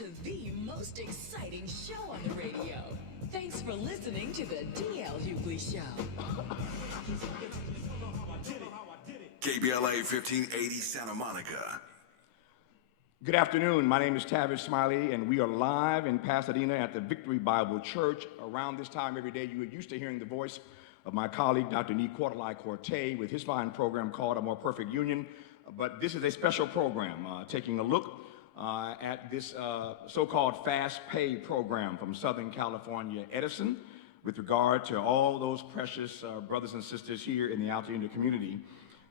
to the most exciting show on the radio. Thanks for listening to the DL Hughley Show. KBLA 1580 Santa Monica. Good afternoon. My name is Tavis Smiley, and we are live in Pasadena at the Victory Bible Church. Around this time every day, you are used to hearing the voice of my colleague, Dr. Nee Corte, with his fine program called A More Perfect Union. But this is a special program, taking a look at this so-called fast pay program from Southern California Edison with regard to all those precious brothers and sisters here in the Altadena community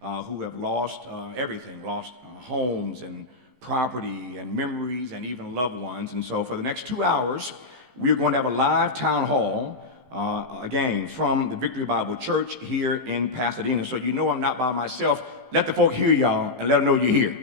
who have lost everything, lost homes and property and memories and even loved ones. And so for the next 2 hours, we are going to have a live town hall, again, from the Victory Bible Church here in Pasadena. So you know I'm not by myself. Let the folk hear y'all and let them know you're here.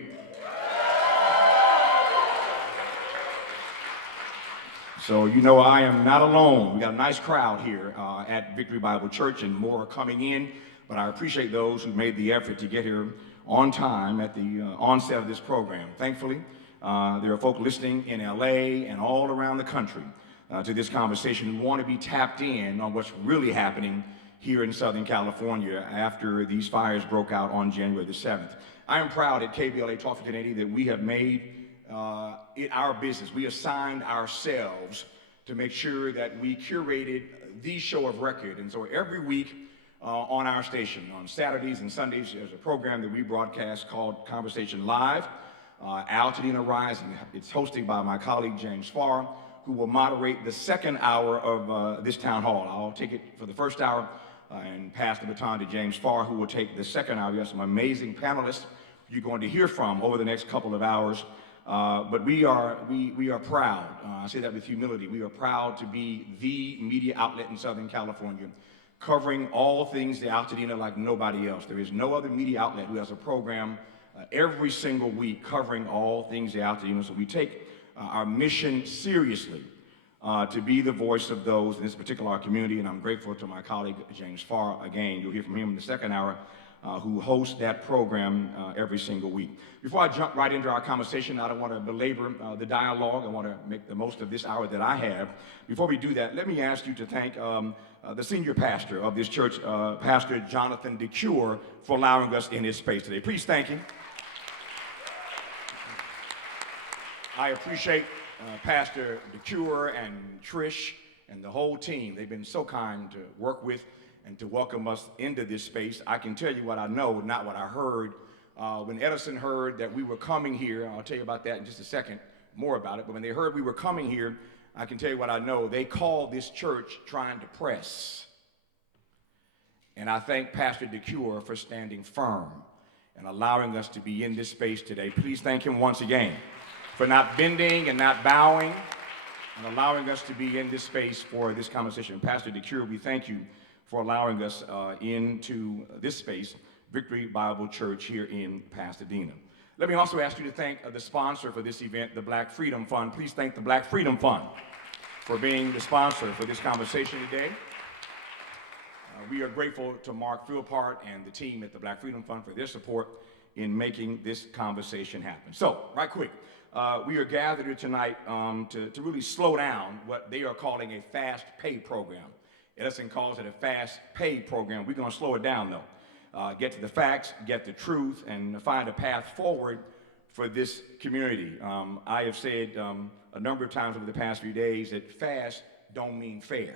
So you know I am not alone. We got a nice crowd here at Victory Bible Church, and more are coming in. But I appreciate those who made the effort to get here on time at the onset of this program. Thankfully, there are folk listening in LA and all around the country to this conversation who want to be tapped in on what's really happening here in Southern California after these fires broke out on January the 7th. I am proud at KBLA Talk 1580 that we have made it our business. We assigned ourselves to make sure that we curated the show of record. And so every week on our station, on Saturdays and Sundays, there's a program that we broadcast called Conversation Live, Altadena Rising. It's hosted by my colleague James Farr, who will moderate the second hour of this town hall. I'll take it for the first hour and pass the baton to James Farr, who will take the second hour. We have some amazing panelists you're going to hear from over the next couple of hours. But we are proud, I say that with humility, we are proud to be the media outlet in Southern California, covering all things the Altadena like nobody else. There is no other media outlet who has a program every single week covering all things the Altadena. So we take our mission seriously to be the voice of those in this particular community, and I'm grateful to my colleague James Farr. Again, you'll hear from him in the second hour, who hosts that program every single week. Before I jump right into our conversation, I don't want to belabor the dialogue. I want to make the most of this hour that I have. Before we do that, let me ask you to thank the senior pastor of this church, Pastor Jonathan DeCure, for allowing us in his space today. Please thank him. I appreciate Pastor DeCure and Trish and the whole team. They've been so kind to work with and to welcome us into this space. I can tell you what I know, not what I heard. When Edison heard that we were coming here, I'll tell you about that in just a second, more about it, but when they heard we were coming here, I can tell you what I know. They called this church trying to press. And I thank Pastor DeCure for standing firm and allowing us to be in this space today. Please thank him once again for not bending and not bowing and allowing us to be in this space for this conversation. Pastor DeCure, we thank you for allowing us into this space, Victory Bible Church here in Pasadena. Let me also ask you to thank the sponsor for this event, the Black Freedom Fund. Please thank the Black Freedom Fund for being the sponsor for this conversation today. We are grateful to Mark Philpart and the team at the Black Freedom Fund for their support in making this conversation happen. So, right quick, we are gathered here tonight to really slow down what they are calling a fast pay program. Edison calls it a fast pay program. We're going to slow it down, though. Get to the facts, get the truth, and find a path forward for this community. I have said a number of times over the past few days that fast don't mean fair.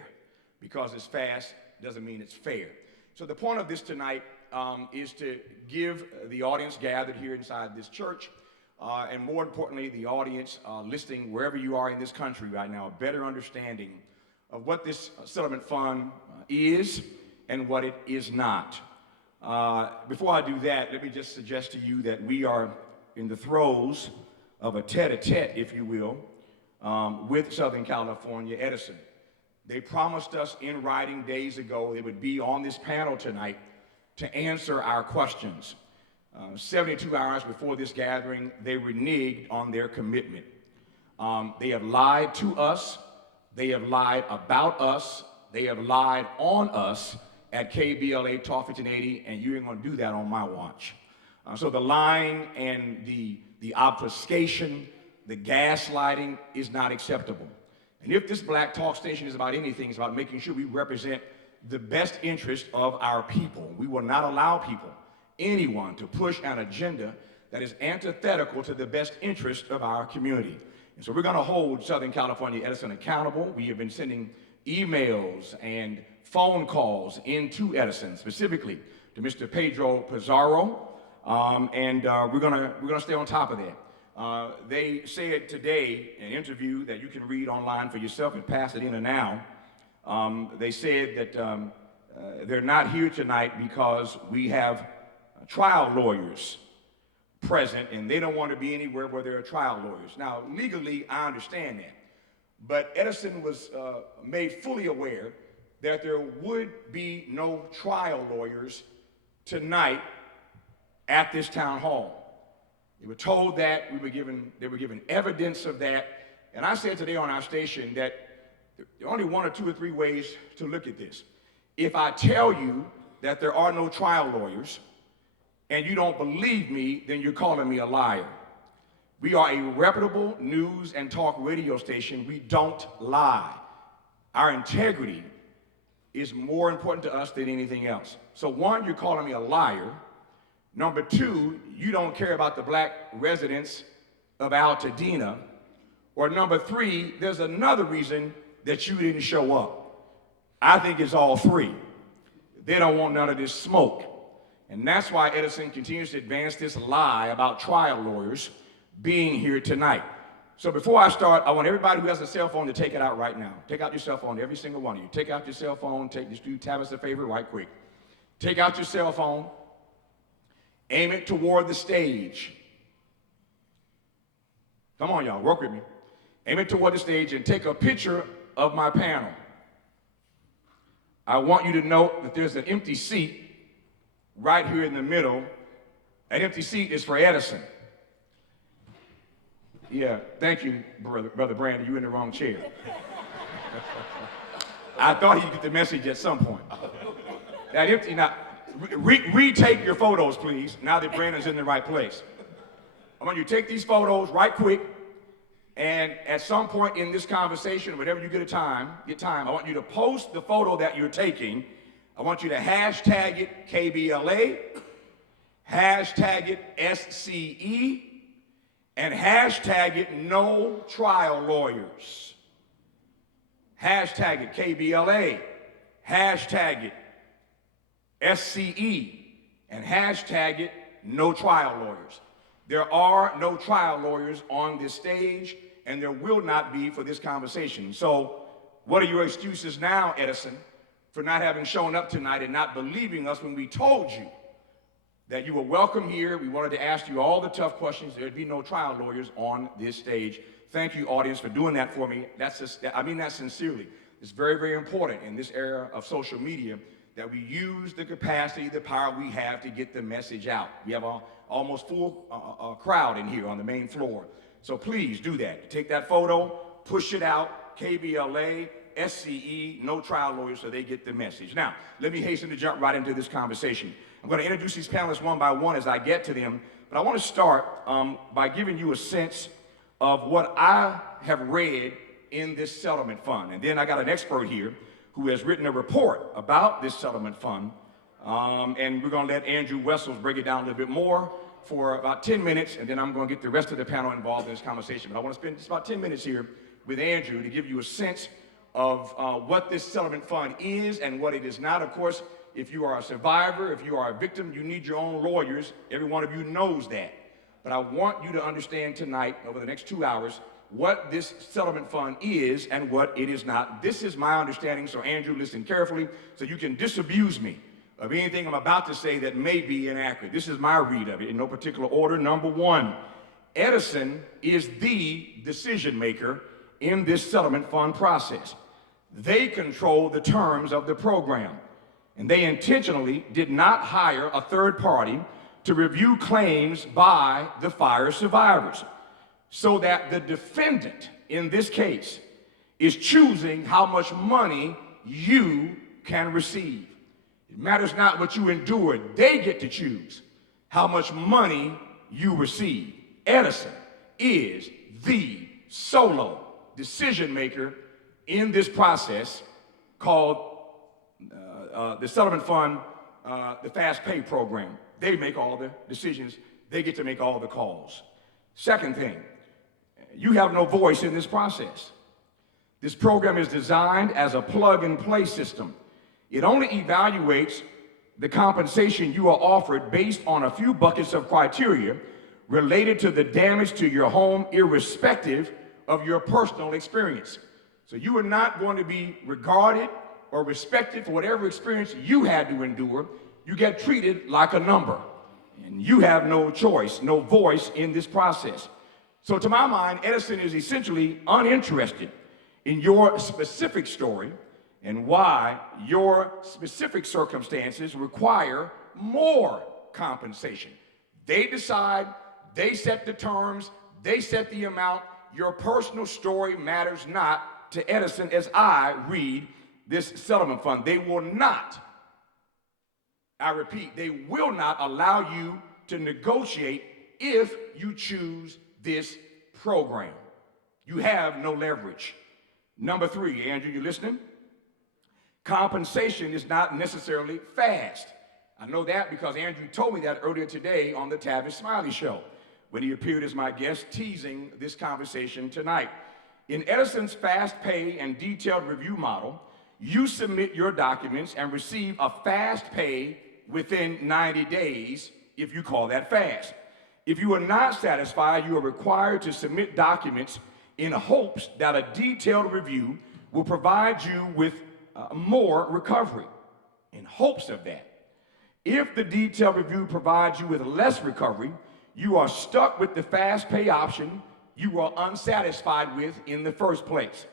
Because it's fast doesn't mean it's fair. So the point of this tonight is to give the audience gathered here inside this church, and more importantly, the audience listening wherever you are in this country right now, a better understanding of what this settlement fund is and what it is not. Before I do that, let me just suggest to you that we are in the throes of a tete-a-tete, if you will, with Southern California Edison. They promised us in writing days ago they would be on this panel tonight to answer our questions. 72 hours before this gathering, they reneged on their commitment. They have lied to us. They have lied about us. They have lied on us at KBLA Talk 1580, and you ain't gonna do that on my watch. So the lying and the obfuscation, the gaslighting is not acceptable. And if this Black Talk station is about anything, it's about making sure we represent the best interest of our people. We will not allow people, anyone, to push an agenda that is antithetical to the best interest of our community. And so we're going to hold Southern California Edison accountable. We have been sending emails and phone calls into Edison, specifically to Mr. Pedro Pizarro, and we're gonna stay on top of that. They said today in an interview that you can read online for yourself in Pasadena now. They said that they're not here tonight because we have trial lawyers present, and they don't want to be anywhere where there are trial lawyers. Now, legally, I understand that, but Edison was made fully aware that there would be no trial lawyers tonight at this town hall. They were told that, they were given evidence of that, and I said today on our station that there are only one or two or three ways to look at this. If I tell you that there are no trial lawyers and you don't believe me, then you're calling me a liar. We are a reputable news and talk radio station. We don't lie. Our integrity is more important to us than anything else. So one, you're calling me a liar. Number two, you don't care about the Black residents of Altadena. Or number three, there's another reason that you didn't show up. I think it's all three. They don't want none of this smoke. And that's why Edison continues to advance this lie about trial lawyers being here tonight. So before I start, I want everybody who has a cell phone to take it out right now. Take out your cell phone, every single one of you. Take out your cell phone, just do Tavis a favor right quick. Take out your cell phone, aim it toward the stage. Come on, y'all, work with me. Aim it toward the stage and take a picture of my panel. I want you to note that there's an empty seat right here in the middle. That empty seat is for Edison. Yeah, thank you, Brother Brandon, you're in the wrong chair. I thought he'd get the message at some point. That empty, now, retake your photos, please, now that Brandon's in the right place. I want you to take these photos right quick, and at some point in this conversation, whenever you get time, I want you to post the photo that you're taking. I want you to hashtag it KBLA, hashtag it SCE, and hashtag it no trial lawyers. Hashtag it KBLA, hashtag it SCE, and hashtag it no trial lawyers. There are no trial lawyers on this stage, and there will not be for this conversation. So what are your excuses now, Edison, for not having shown up tonight and not believing us when we told you that you were welcome here? We wanted to ask you all the tough questions. There'd be no trial lawyers on this stage. Thank you, audience, for doing that for me. I mean that sincerely. It's very, very important in this era of social media that we use the capacity, the power we have to get the message out. We have a almost full crowd in here on the main floor. So please do that. Take that photo, push it out, KBLA, SCE, no trial lawyers, so they get the message. Now, let me hasten to jump right into this conversation. I'm going to introduce these panelists one by one as I get to them, but I want to start by giving you a sense of what I have read in this settlement fund. And then I got an expert here who has written a report about this settlement fund, and we're going to let Andrew Wessels break it down a little bit more for about 10 minutes, and then I'm going to get the rest of the panel involved in this conversation. But I want to spend just about 10 minutes here with Andrew to give you a sense of what this settlement fund is and what it is not. Of course, if you are a survivor, if you are a victim, you need your own lawyers. Every one of you knows that. But I want you to understand tonight, over the next 2 hours, what this settlement fund is and what it is not. This is my understanding, so Andrew, listen carefully so you can disabuse me of anything I'm about to say that may be inaccurate. This is my read of it in no particular order. Number one, Edison is the decision maker in this settlement fund process. They control the terms of the program, and they intentionally did not hire a third party to review claims by the fire survivors, so that the defendant in this case is choosing how much money you can receive. It matters not what you endured. They get to choose how much money you receive. Edison is the solo decision maker in this process called the Settlement Fund, the Fast Pay Program. They make all the decisions. They get to make all the calls. Second thing, you have no voice in this process. This program is designed as a plug-and-play system. It only evaluates the compensation you are offered based on a few buckets of criteria related to the damage to your home, irrespective of your personal experience. So you are not going to be regarded or respected for whatever experience you had to endure. You get treated like a number, and you have no choice, no voice in this process. So to my mind, Edison is essentially uninterested in your specific story and why your specific circumstances require more compensation. They decide, they set the terms, they set the amount. Your personal story matters not to Edison as I read this settlement fund. They will not, I repeat, they will not allow you to negotiate if you choose this program. You have no leverage. Number three, Andrew, you listening? Compensation is not necessarily fast. I know that because Andrew told me that earlier today on the Tavis Smiley show when he appeared as my guest teasing this conversation tonight. In Edison's fast pay and detailed review model, you submit your documents and receive a fast pay within 90 days if you call that fast. If you are not satisfied, you are required to submit documents in hopes that a detailed review will provide you with more recovery, in hopes of that. If the detailed review provides you with less recovery, you are stuck with the fast pay option you are unsatisfied with in the first place.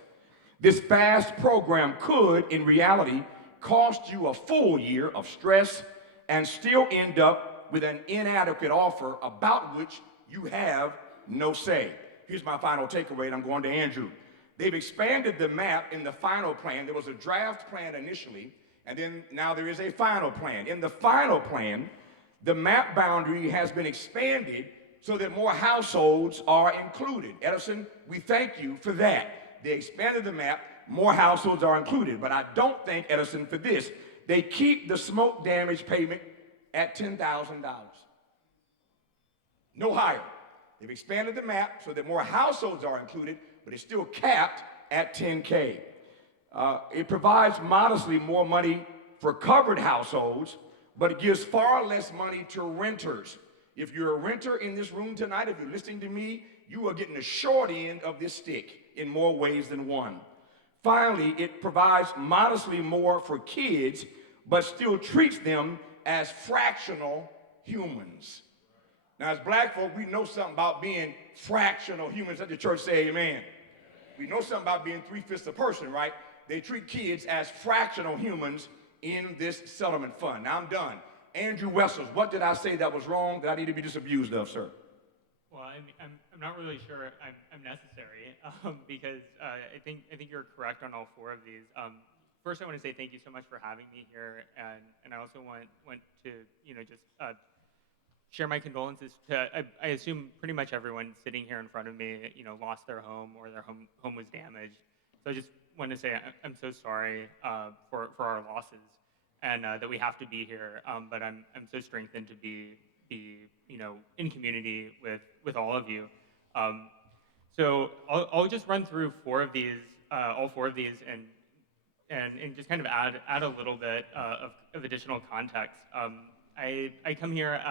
This fast program could, in reality, cost you a full year of stress and still end up with an inadequate offer about which you have no say. Here's my final takeaway, and I'm going to Andrew. They've expanded the map in the final plan. There was a draft plan initially, and then now there is a final plan. In the final plan, the map boundary has been expanded so that more households are included. Edison, we thank you for that. They expanded the map, more households are included, but I don't thank Edison for this. They keep the smoke damage payment at $10,000. No higher. They've expanded the map so that more households are included, but it's still capped at $10K. It provides modestly more money for covered households, but it gives far less money to renters. If you're a renter in this room tonight, if you're listening to me, you are getting the short end of this stick in more ways than one. Finally, it provides modestly more for kids, but still treats them as fractional humans. Now, as black folk, we know something about being fractional humans. Let the church say amen. We know something about being three-fifths a person, right? They treat kids as fractional humans in this settlement fund. Now, I'm done. Andrew Wessels, what did I say that was wrong that I need to be disabused of, sir? Well, I'm not really sure I'm necessary because I think you're correct on all four of these. First, I want to say thank you so much for having me here, and I also want to just share my condolences to I assume pretty much everyone sitting here in front of me lost their home or their home was damaged. So I just want to say I'm so sorry for our losses and that we have to be here. But I'm so strengthened to be in community with all of you. So I'll just run through all four of these, and just kind of add a little bit of additional context. I come here.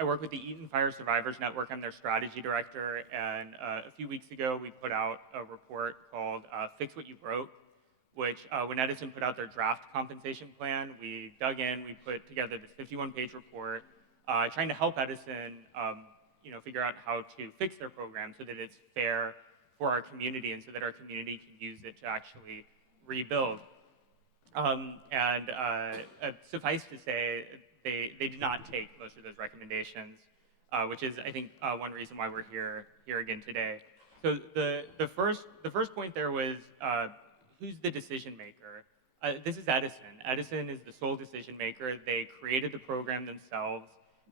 I work with the Eaton Fire Survivors Network. I'm their strategy director, and a few weeks ago we put out a report called "Fix What You Broke," which when Edison put out their draft compensation plan, we dug in. We put together this 51-page report. Trying to help Edison, figure out how to fix their program so that it's fair for our community and so that our community can use it to actually rebuild. Suffice to say, they did not take most of those recommendations, which is, I think, one reason why we're here again today. So the first point there was who's the decision maker? This is Edison. Edison is the sole decision maker. They created the program themselves.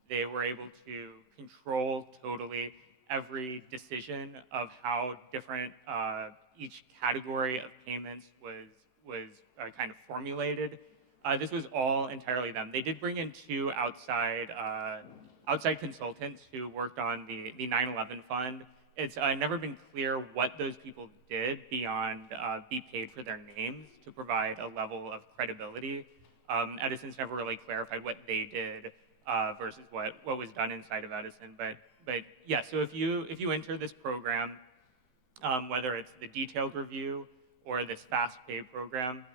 They were able to control totally every decision of how different each category of payments was kind of formulated. This was all entirely them. They did bring in two outside consultants who worked on the 9/11 fund. It's never been clear what those people did beyond be paid for their names to provide a level of credibility. Edison's never really clarified what they did versus what was done inside of Edison. But yeah, so if you enter this program, whether it's the detailed review or this fast pay program,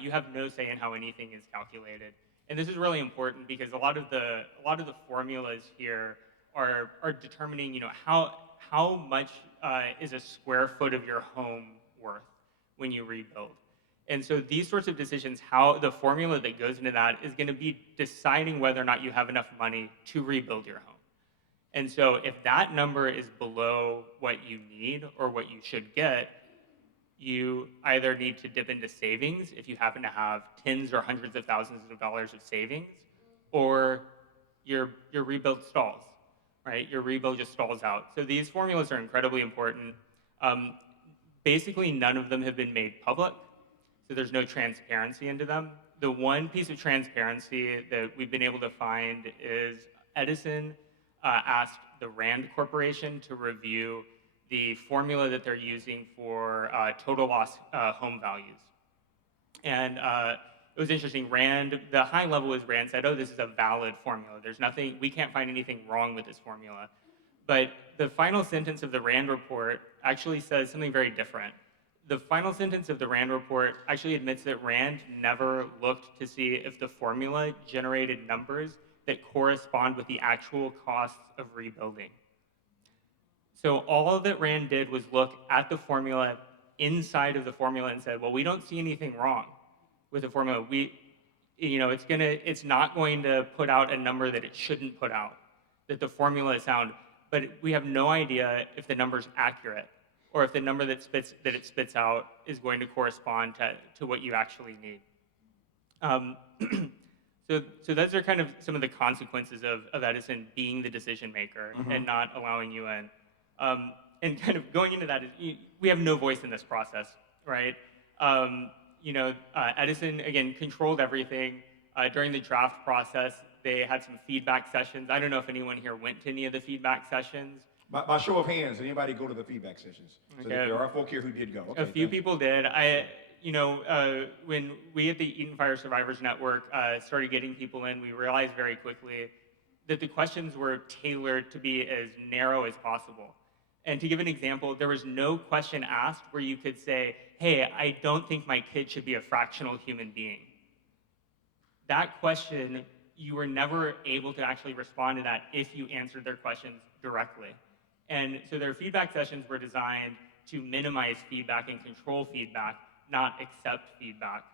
you have no say in how anything is calculated. And this is really important because a lot of the formulas here are determining, you know, how much is a square foot of your home worth when you rebuild. And so these sorts of decisions, how the formula that goes into that is going to be deciding whether or not you have enough money to rebuild your home. And so if that number is below what you need or what you should get, you either need to dip into savings if you happen to have tens or hundreds of thousands of dollars of savings, or your rebuild stalls, right? Your rebuild just stalls out. So these formulas are incredibly important. Basically, none of them have been made public, so there's no transparency into them. The one piece of transparency that we've been able to find is Edison asked the Rand Corporation to review the formula that they're using for total loss home values. And it was interesting. Rand, the high level is Rand said, oh, this is a valid formula. There's nothing, we can't find anything wrong with this formula. But the final sentence of the Rand report actually says something very different. The final sentence of the Rand report actually admits that Rand never looked to see if the formula generated numbers that correspond with the actual costs of rebuilding. So all that Rand did was look at the formula inside of the formula and said, well, we don't see anything wrong with the formula. It's not going to put out a number that it shouldn't put out, that the formula is sound, but we have no idea if the number's accurate or if the number that it spits out is going to correspond to what you actually need. So those are kind of some of the consequences of Edison being the decision maker and not allowing you in. And kind of going into that is we have no voice in this process, right? Edison, again, controlled everything. During the draft process, they had some feedback sessions. I don't know if anyone here went to any of the feedback sessions. By show of hands, did anybody go to the feedback sessions? So Okay. there are folk here who did go. Okay, A few people did. When we at the Eaton Fire Survivors Network started getting people in, we realized very quickly that the questions were tailored to be as narrow as possible. And to give an example, there was no question asked where you could say, hey, I don't think my kid should be a fractional human being. That question, you were never able to actually respond to that if you answered their questions directly. And so their feedback sessions were designed to minimize feedback and control feedback, not accept feedback.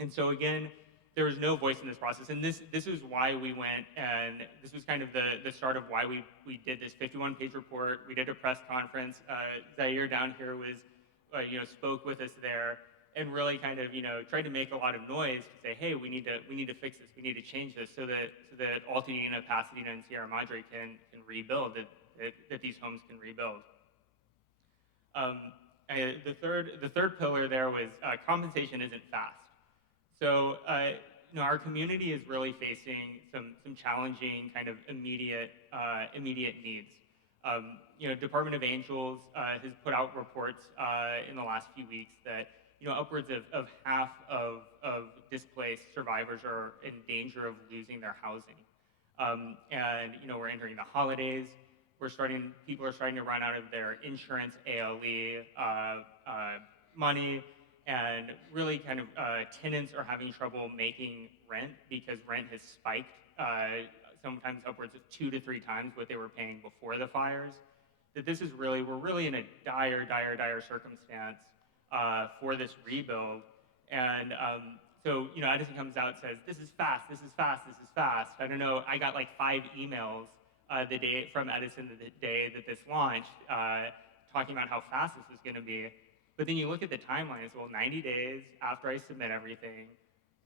And so again, there was no voice in this process. And this is why we went, and this was kind of the start of why we did this 51-page report. We did a press conference. Zaire down here was, spoke with us there and really kind of, tried to make a lot of noise to say, hey, we need to fix this. We need to change this so that Altadena, Pasadena, and Sierra Madre can rebuild, that these homes can rebuild. The third pillar there was compensation isn't fast. So our community is really facing some challenging kind of immediate needs. Department of Angels has put out reports in the last few weeks that upwards of half of displaced survivors are in danger of losing their housing. We're entering the holidays. People are starting to run out of their insurance, ALE money, and really kind of tenants are having trouble making rent because rent has spiked sometimes upwards of 2 to 3 times what they were paying before the fires. We're really in a dire circumstance for this rebuild. And so Edison comes out and says, this is fast. I don't know, I got like 5 emails the day from Edison the day that this launched, talking about how fast this was going to be. But then you look at the timeline, it's 90 days after I submit everything,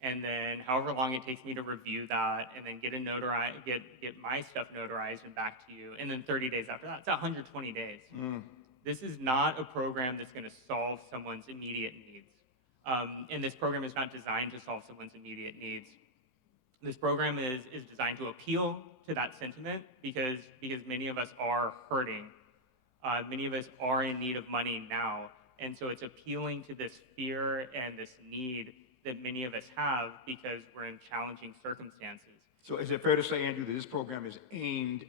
and then however long it takes me to review that, and then get my stuff notarized and back to you, and then 30 days after that. It's 120 days. This is not a program that's going to solve someone's immediate needs. And this program is not designed to solve someone's immediate needs. This program is designed to appeal to that sentiment because many of us are hurting. Many of us are in need of money now. And so it's appealing to this fear and this need that many of us have because we're in challenging circumstances. So is it fair to say, Andrew, that this program is aimed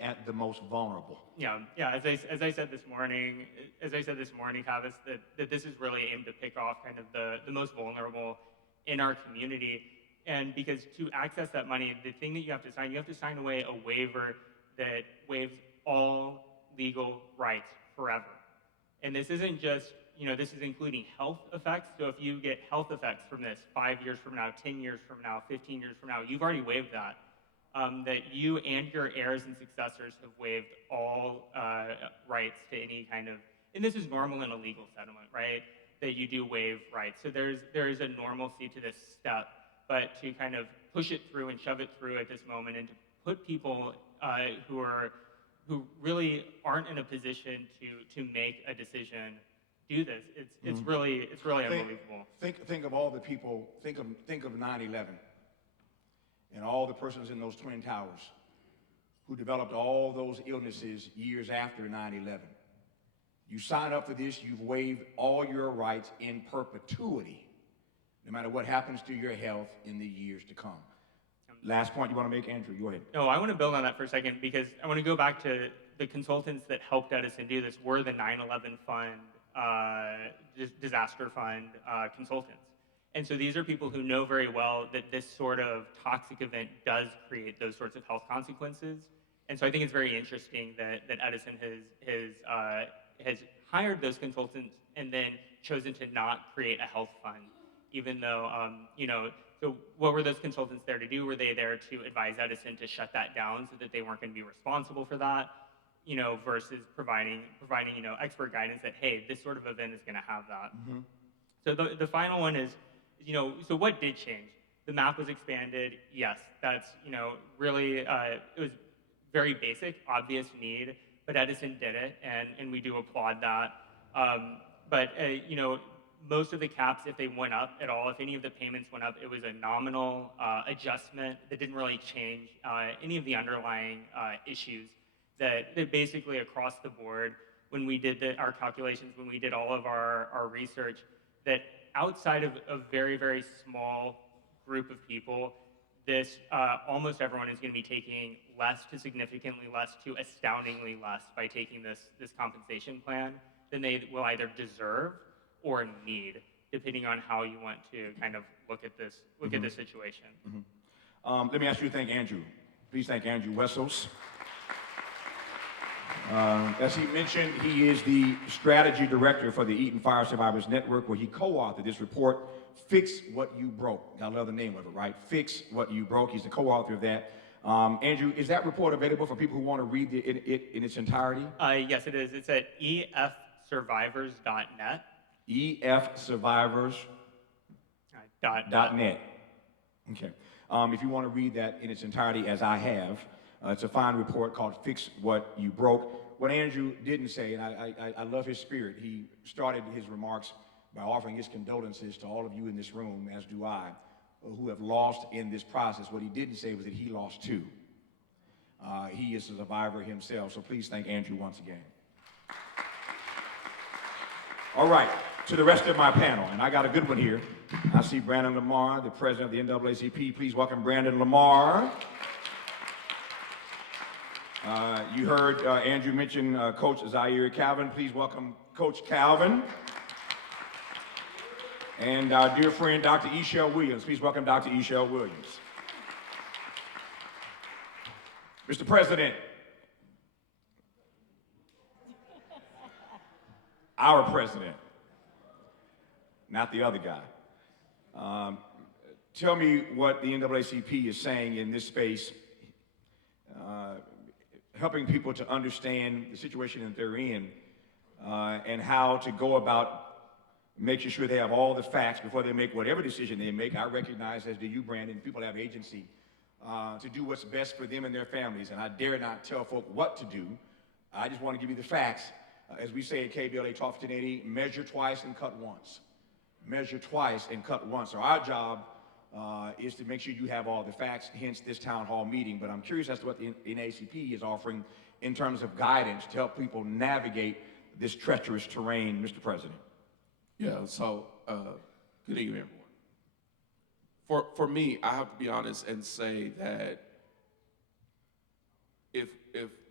at the most vulnerable? Yeah. As I said this morning, Tavis, that this is really aimed to pick off kind of the most vulnerable in our community. And because to access that money, the thing that you have to sign away a waiver that waives all legal rights forever. And this isn't just, this is including health effects. So if you get health effects from this 5 years from now, 10 years from now, 15 years from now, you've already waived that. That you and your heirs and successors have waived all rights to any kind of, and this is normal in a legal settlement, right? That you do waive rights. So there is a normalcy to this step, but to kind of push it through and shove it through at this moment, and to put people who really aren't in a position to make a decision do this. It's really unbelievable. Think of all the people. Think of 9/11. And all the persons in those Twin Towers who developed all those illnesses years after 9/11. You sign up for this, you've waived all your rights in perpetuity, no matter what happens to your health in the years to come. Last point you want to make, Andrew, go ahead. No, I want to build on that for a second because I want to go back to the consultants that helped Edison do this were the 9/11 fund, disaster fund consultants. And so these are people who know very well that this sort of toxic event does create those sorts of health consequences. And so I think it's very interesting that Edison has hired those consultants and then chosen to not create a health fund, even though, so what were those consultants there to do? Were they there to advise Edison to shut that down so that they weren't going to be responsible for that, versus providing, expert guidance that, hey, this sort of event is going to have that. Mm-hmm. So the final one is, so what did change? The map was expanded. Yes, that's, really, it was very basic, obvious need, but Edison did it, and we do applaud that. But most of the caps, if they went up at all, if any of the payments went up, it was a nominal adjustment that didn't really change any of the underlying issues that basically across the board, when we did our calculations, when we did all of our research, that outside of a very, very small group of people, this almost everyone is going to be taking less to significantly less to astoundingly less by taking this compensation plan than they will either deserve or need, depending on how you want to kind of look at this situation. Mm-hmm. Let me ask you to thank Andrew. Please thank Andrew Wessos. As he mentioned, he is the strategy director for the Eaton Fire Survivors Network, where he co-authored this report, Fix What You Broke. I love the name of it, right? Fix What You Broke. He's the co-author of that. Andrew, is that report available for people who want to read it in its entirety? Yes, it is. It's at efsurvivors.net. efsurvivors.net. Okay. If you want to read that in its entirety, as I have, it's a fine report called Fix What You Broke. What Andrew didn't say, and I love his spirit, he started his remarks by offering his condolences to all of you in this room, as do I, who have lost in this process. What he didn't say was that he lost too. He is a survivor himself, so please thank Andrew once again. All right, to the rest of my panel, and I got a good one here. I see Brandon Lamar, the president of the NAACP. Please welcome Brandon Lamar. You heard Andrew mention Coach Zaire Calvin. Please welcome Coach Calvin. And our dear friend, Dr. Echelle Williams. Please welcome Dr. Echelle Williams. Mr. President, our president, not the other guy. Tell me what the NAACP is saying in this space, helping people to understand the situation that they're in and how to go about making sure they have all the facts before they make whatever decision they make. I recognize, as do you, Brandon, people have agency to do what's best for them and their families, and I dare not tell folk what to do. I just want to give you the facts. As we say at KBLA Talk 1080, measure twice and cut once. Measure twice and cut once. So our job is to make sure you have all the facts, hence this town hall meeting. But I'm curious as to what the NAACP is offering in terms of guidance to help people navigate this treacherous terrain, Mr. President. Yeah, so good evening, everyone. For me, I have to be honest and say that if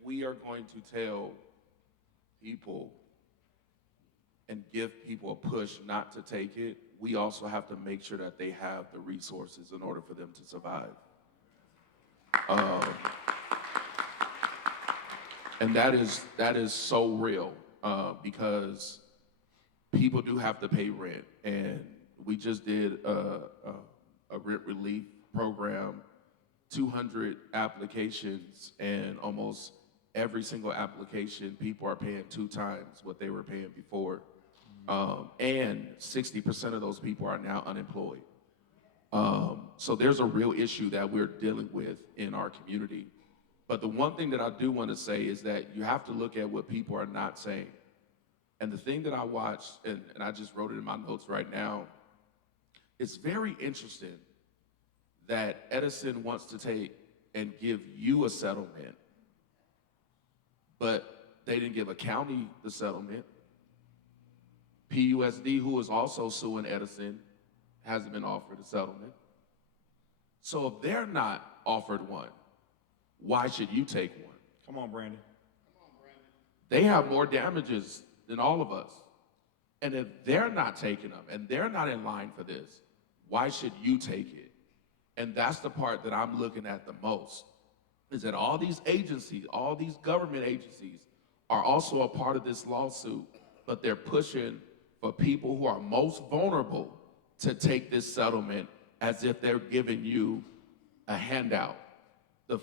we are going to tell people and give people a push not to take it, we also have to make sure that they have the resources in order for them to survive. And that is so real because people do have to pay rent, and we just did a rent relief program, 200 applications, and almost every single application, people are paying 2 times what they were paying before. And 60% of those people are now unemployed. So there's a real issue that we're dealing with in our community. But the one thing that I do want to say is that you have to look at what people are not saying. And the thing that I watched, and I just wrote it in my notes right now, it's very interesting that Edison wants to take and give you a settlement, but they didn't give a county the settlement. PUSD, who is also suing Edison, hasn't been offered a settlement. So if they're not offered one, why should you take one? Come on, Brandon. They have more damages than all of us. And if they're not taking them and they're not in line for this, why should you take it? And that's the part that I'm looking at the most, is that all these agencies, all these government agencies are also a part of this lawsuit, but they're pushing for people who are most vulnerable to take this settlement as if they're giving you a handout. The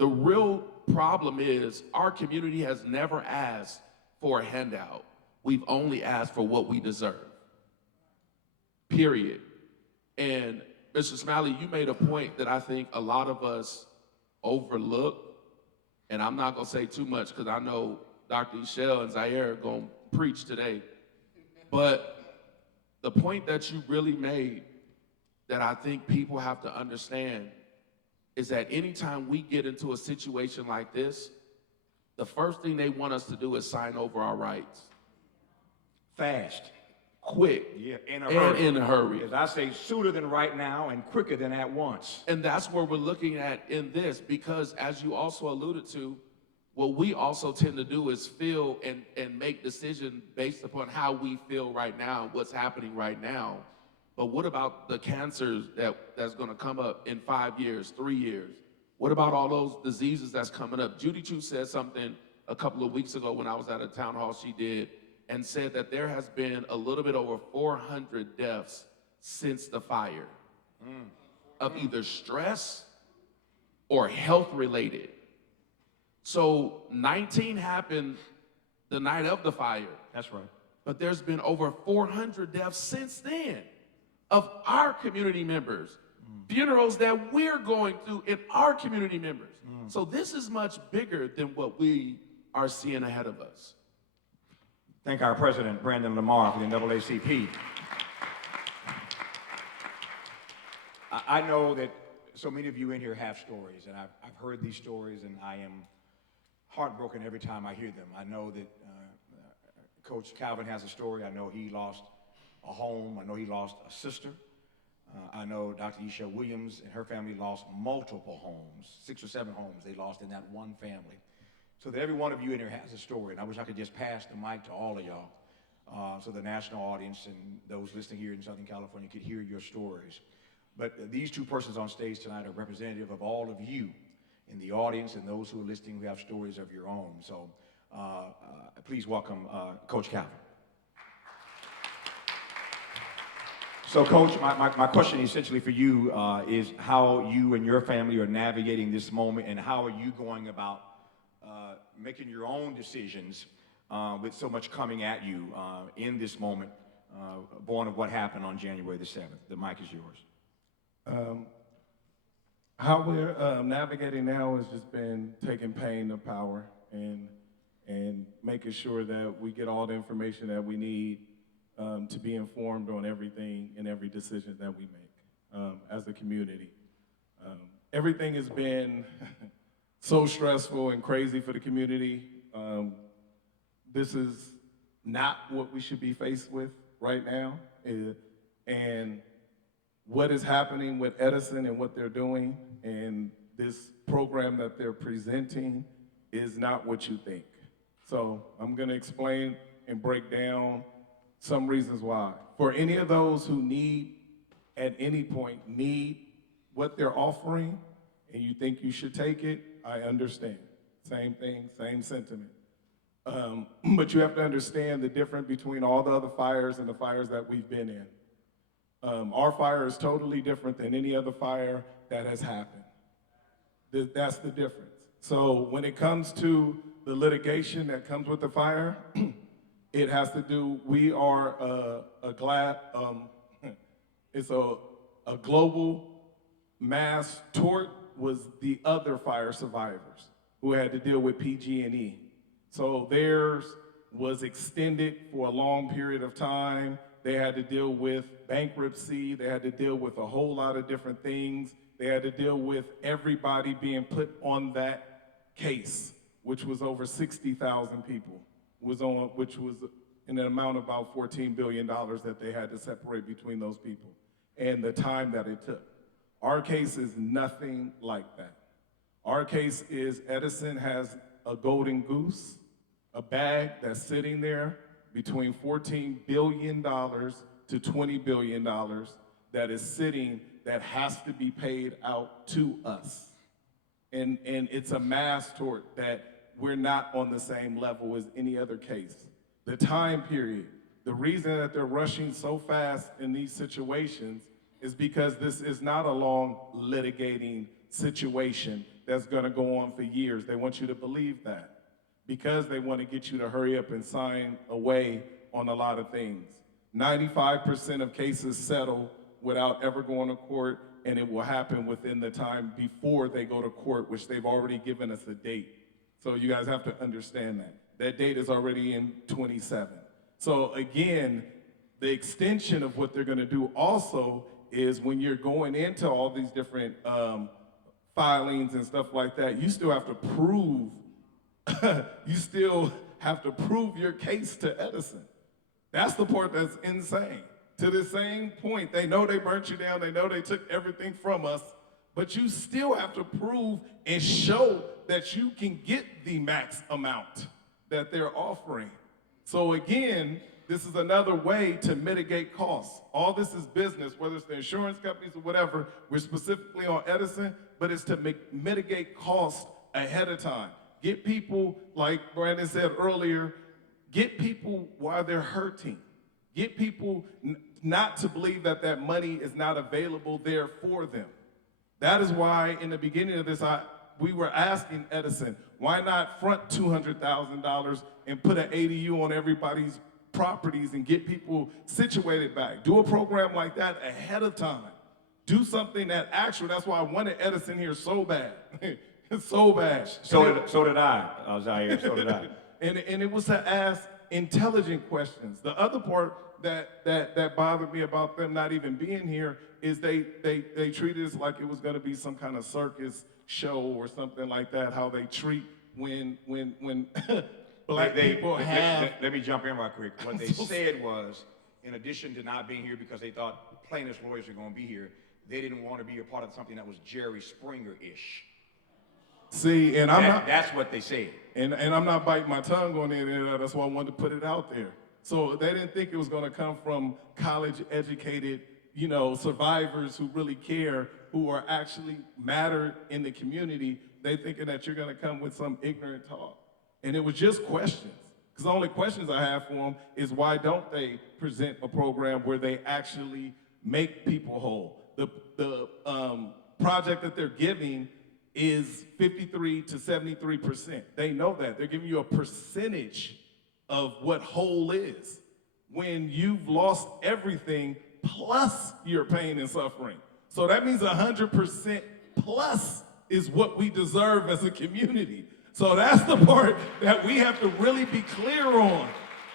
real problem is our community has never asked for a handout. We've only asked for what we deserve, period. And Mr. Smiley, you made a point that I think a lot of us overlook, and I'm not gonna say too much because I know Dr. Echelle and Zaire are gonna preach today, but the point that you really made that I think people have to understand is that anytime we get into a situation like this, the first thing they want us to do is sign over our rights. Fast. Quick. Yeah, in a and hurry. in a hurry. As I say, sooner than right now and quicker than at once. And that's what we're looking at in this, because as you also alluded to, what we also tend to do is feel and make decisions based upon how we feel right now, what's happening right now. But what about the cancers that's gonna come up in 5 years, 3 years? What about all those diseases that's coming up? Judy Chu said something a couple of weeks ago when I was at a town hall she did, and said that there has been a little bit over 400 deaths since the fire of either stress or health related. So 19 happened the night of the fire. That's right. But there's been over 400 deaths since then of our community members, funerals that we're going through in our community members. So this is much bigger than what we are seeing ahead of us. Thank our president, Brandon Lamar, for the NAACP. I know that so many of you in here have stories, and I've heard these stories, and I am heartbroken every time I hear them. I know that Coach Calvin has a story. I know he lost a home. I know he lost a sister. I know Dr. Echelle Williams and her family lost multiple homes, 6 or 7 homes they lost in that one family. So that every one of you in here has a story, and I wish I could just pass the mic to all of y'all so the national audience and those listening here in Southern California could hear your stories. But these 2 persons on stage tonight are representative of all of you in the audience and those who are listening who have stories of your own. So please welcome Coach Calvin. So Coach, my question essentially for you is how you and your family are navigating this moment, and how are you going about making your own decisions with so much coming at you in this moment born of what happened on January the 7th. The mic is yours. How we're navigating now has just been taking pain to power and making sure that we get all the information that we need to be informed on everything and every decision that we make as a community. Everything has been so stressful and crazy for the community. This is not what we should be faced with right now. And what is happening with Edison and what they're doing and this program that they're presenting is not what you think. So I'm gonna explain and break down some reasons why. For any of those who need, at any point, need what they're offering and you think you should take it, I understand. Same thing, same sentiment. But you have to understand the difference between all the other fires and the fires that we've been in. Our fire is totally different than any other fire that has happened. That's the difference. So when it comes to the litigation that comes with the fire, it has to do, we are it's a global mass tort was the other fire survivors who had to deal with PG&E. So theirs was extended for a long period of time. They had to deal with bankruptcy. They had to deal with a whole lot of different things. They had to deal with everybody being put on that case, which was over 60,000 people, which was in an amount of about $14 billion that they had to separate between those people and the time that it took. Our case is nothing like that. Our case is Edison has a golden goose, a bag that's sitting there between $14 billion to $20 billion that is sitting that has to be paid out to us. And it's a mass tort that we're not on the same level as any other case. The time period, the reason that they're rushing so fast in these situations is because this is not a long litigating situation that's gonna go on for years. They want you to believe that because they want to get you to hurry up and sign away on a lot of things. 95% of cases settle without ever going to court, and it will happen within the time before they go to court, which they've already given us a date. So you guys have to understand that. That date is already in 27. So again, the extension of what they're gonna do also is when you're going into all these different filings and stuff like that, you still have to prove your case to Edison. That's the part that's insane. To the same point, they know they burnt you down, they know they took everything from us, but you still have to prove and show that you can get the max amount that they're offering. So again, this is another way to mitigate costs. All this is business, whether it's the insurance companies or whatever. We're specifically on Edison, but it's to mitigate costs ahead of time. Get people, like Brandon said earlier, get people while they're hurting. Get people not to believe that that money is not available there for them. That is why in the beginning of this, we were asking Edison, why not front $200,000 and put an ADU on everybody's properties and get people situated back? Do a program like that ahead of time. Do something that actually, that's why I wanted Edison here so bad. So bad. So did I, Zaire, so did I. And it was to ask intelligent questions. The other part that bothered me about them not even being here is they treated us like it was gonna be some kind of circus show or something like that, how they treat when black people have... Let me jump in right quick. What they said was, in addition to not being here because they thought plaintiffs' lawyers were gonna be here, they didn't want to be a part of something that was Jerry Springer-ish. See, and that's what they said. And I'm not biting my tongue on it, that's why I wanted to put it out there. So they didn't think it was gonna come from college-educated, survivors who really care, who are actually matter in the community. They thinking that you're gonna come with some ignorant talk. And it was just questions. Because the only questions I have for them is why don't they present a program where they actually make people whole? The project that they're giving is 53 to 73%. They know that. They're giving you a percentage of what whole is. when you've lost everything plus your pain and suffering. So that means 100% plus is what we deserve as a community. So that's the part that we have to really be clear on.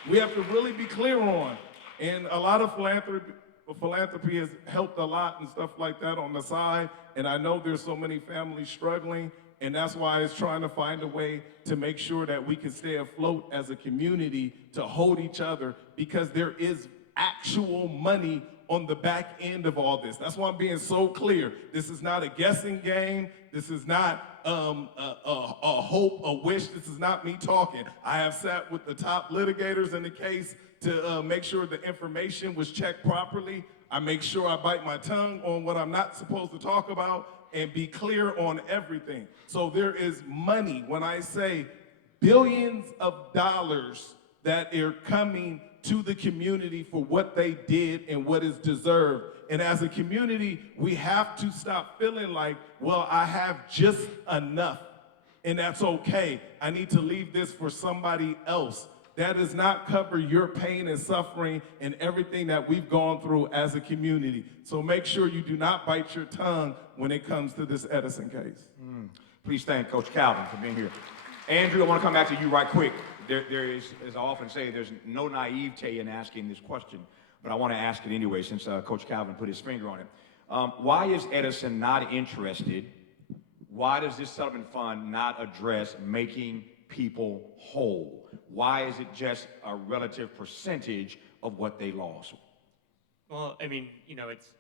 We have to really be clear on. And a lot of philanthropy has helped a lot and stuff like that on the side. And I know there's so many families struggling, and that's why it's trying to find a way to make sure that we can stay afloat as a community to hold each other, because there is actual money on the back end of all this. That's why I'm being so clear. This is not a guessing game. This is not a hope, a wish. This is not me talking. I have sat with the top litigators in the case to make sure the information was checked properly. I make sure I bite my tongue on what I'm not supposed to talk about and be clear on everything. So there is money, when I say billions of dollars that are coming to the community for what they did and what is deserved. And as a community, we have to stop feeling like, well, I have just enough, and that's okay. I need to leave this for somebody else. That does not cover your pain and suffering and everything that we've gone through as a community. So make sure you do not bite your tongue when it comes to this Edison case. Please thank Coach Calvin for being here. Andrew, I want to come back to you right quick. There is, as I often say, there's no naivete in asking this question, but I want to ask it anyway since Coach Calvin put his finger on it. Why is Edison not interested? Why does this settlement fund not address making people whole? Why is it just a relative percentage of what they lost? Well, I mean, you know, it's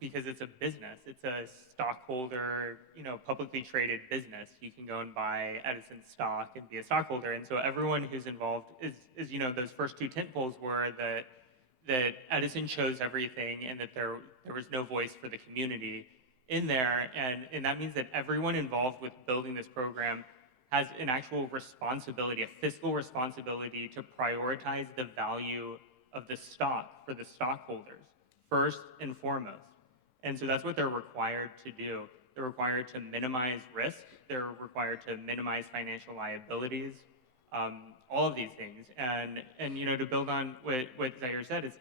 because it's a business. It's a stockholder, you know, publicly traded business. You can go and buy Edison stock and be a stockholder. And so everyone who's involved is you know, those first two tentpoles were that Edison chose everything and that there was no voice for the community in there. And that means that everyone involved with building this program has an actual responsibility, a fiscal responsibility to prioritize the value of the stock for the stockholders, first and foremost. And so that's what they're required to do. They're required to minimize risk. They're required to minimize financial liabilities, all of these things. And you know, to build on what Zaire said, is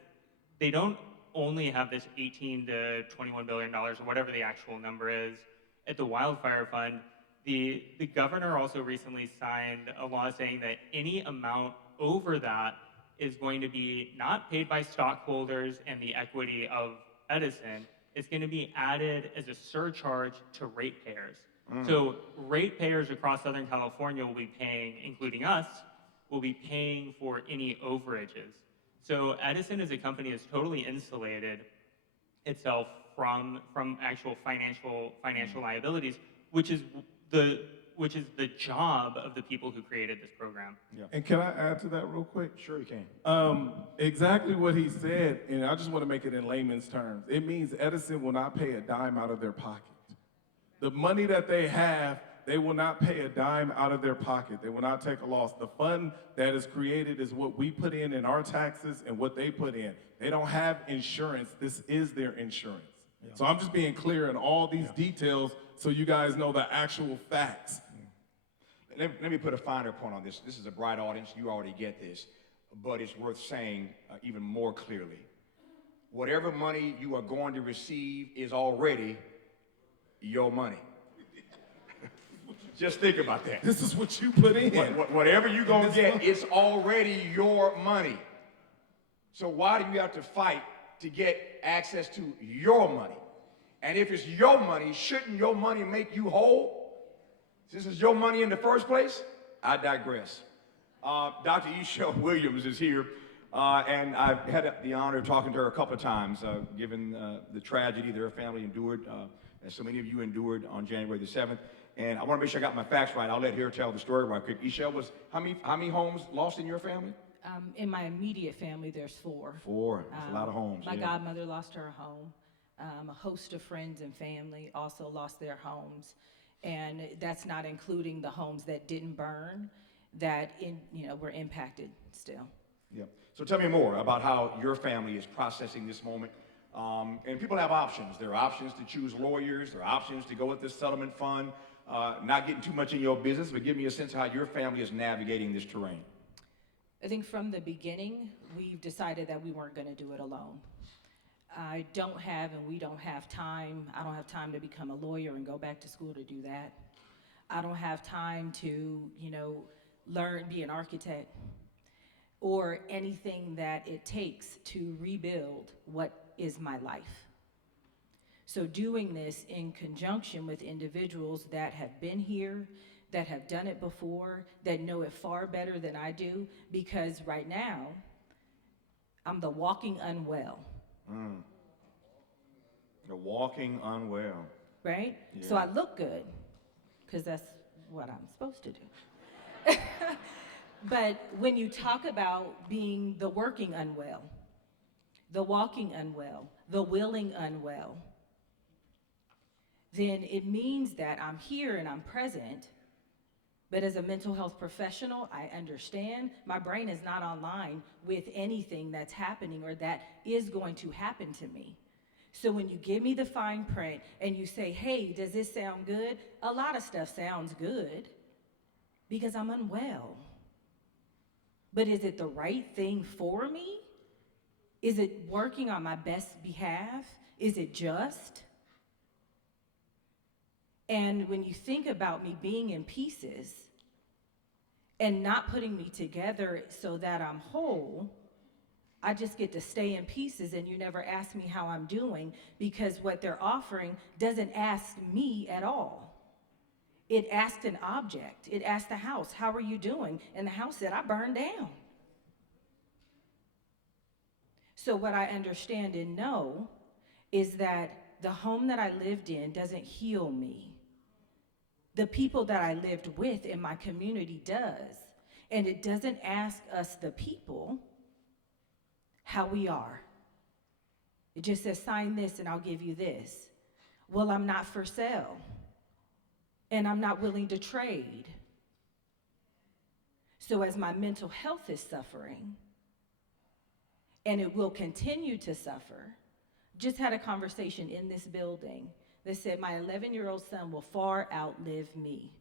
they don't only have this $18 to $21 billion, or whatever the actual number is, at the Wildfire Fund. The governor also recently signed a law saying that any amount over that is going to be not paid by stockholders and the equity of Edison. It's going to be added as a surcharge to ratepayers. So ratepayers across Southern California will be paying, including us, will be paying for any overages. So Edison as a company has totally insulated itself from actual financial liabilities, which is the job of the people who created this program. Yeah. And can I add to that real quick? Sure you can. Exactly what he said, and I just want to make it in layman's terms. It means Edison will not pay a dime out of their pocket. The money that they have, they will not pay a dime out of their pocket. They will not take a loss. The fund that is created is what we put in our taxes and what they put in. They don't have insurance. This is their insurance. Yeah. So I'm just being clear in all these details so you guys know the actual facts. Let me put a finer point on this. This is a bright audience. You already get this. But it's worth saying even more clearly. Whatever money you are going to receive is already your money. Just think about that. This is what you put in. Whatever you're going to get, it's already your money. So why do you have to fight to get access to your money? And if it's your money, shouldn't your money make you whole? This is your money in the first place? I digress. Dr. Echelle Williams is here, and I've had the honor of talking to her a couple of times, given the tragedy that her family endured, as so many of you endured on January the 7th. And I want to make sure I got my facts right. I'll let her tell the story right quick. Echelle, how many homes lost in your family? In my immediate family, there's 4. 4. That's a lot of homes. My godmother lost her home. A host of friends and family also lost their homes. And that's not including the homes that didn't burn, that were impacted still. Yeah. So tell me more about how your family is processing this moment. And people have options. There are options to choose lawyers. There are options to go with this settlement fund. Not getting too much in your business, but give me a sense of how your family is navigating this terrain. I think from the beginning, we've decided that we weren't gonna do it alone. I don't have and we don't have time. I don't have time to become a lawyer and go back to school to do that. I don't have time to, learn, be an architect, or anything that it takes to rebuild what is my life. So doing this in conjunction with individuals that have been here, that have done it before, that know it far better than I do, because right now, I'm the walking unwell. The walking unwell. Right? Yeah. So I look good, because that's what I'm supposed to do. But when you talk about being the working unwell, the walking unwell, the willing unwell, then it means that I'm here and I'm present, but as a mental health professional, I understand my brain is not online with anything that's happening or that is going to happen to me. So when you give me the fine print and you say, hey, does this sound good? A lot of stuff sounds good because I'm unwell. But is it the right thing for me? Is it working on my best behalf? Is it just? And when you think about me being in pieces and not putting me together so that I'm whole, I just get to stay in pieces and you never ask me how I'm doing because what they're offering doesn't ask me at all. It asked an object. It asked the house, how are you doing? And the house said, I burned down. So what I understand and know is that the home that I lived in doesn't heal me. The people that I lived with in my community does. And it doesn't ask us, the people, how we are. It just says, sign this and I'll give you this. Well, I'm not for sale. And I'm not willing to trade. So as my mental health is suffering, and it will continue to suffer, just had a conversation in this building that said my 11-year-old son will far outlive me.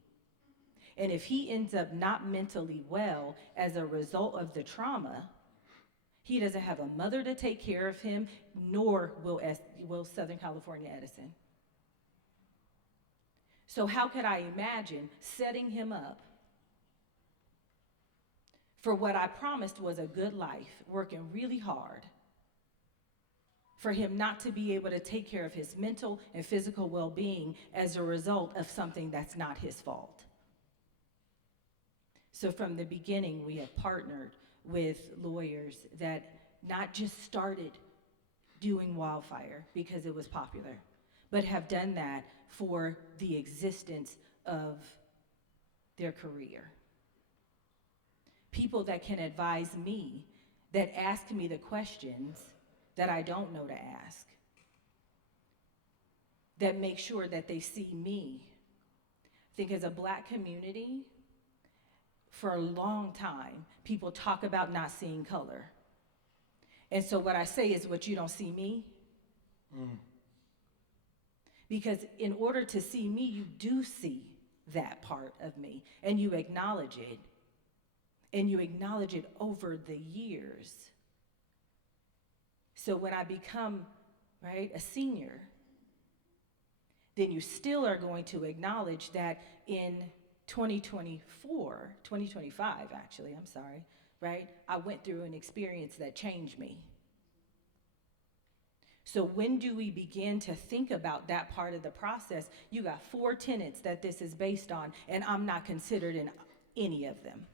And if he ends up not mentally well as a result of the trauma, he doesn't have a mother to take care of him, nor will Southern California Edison. So how could I imagine setting him up for what I promised was a good life, working really hard, for him not to be able to take care of his mental and physical well-being as a result of something that's not his fault? So from the beginning, we have partnered with lawyers that not just started doing Wildfire because it was popular, but have done that for the existence of their career. People that can advise me, that ask me the questions that I don't know to ask, that make sure that they see me. I think as a Black community, for a long time, people talk about not seeing color. And so what I say is, what you don't see me? Because in order to see me, you do see that part of me, and you acknowledge it. And you acknowledge it over the years. So when I become, a senior, then you still are going to acknowledge that in 2025 actually, I'm sorry, I went through an experience that changed me. So when do we begin to think about that part of the process? You got 4 tenets that this is based on, and I'm not considered in any of them.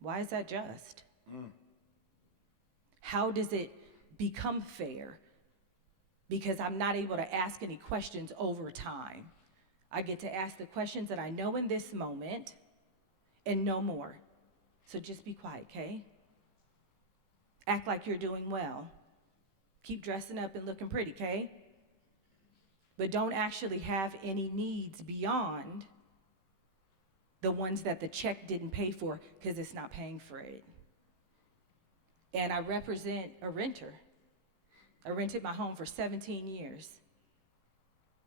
Why is that just? How does it become fair? Because I'm not able to ask any questions over time. I get to ask the questions that I know in this moment and no more. So just be quiet, okay? Act like you're doing well. Keep dressing up and looking pretty, okay? But don't actually have any needs beyond the ones that the check didn't pay for because it's not paying for it. And I represent a renter. I rented my home for 17 years,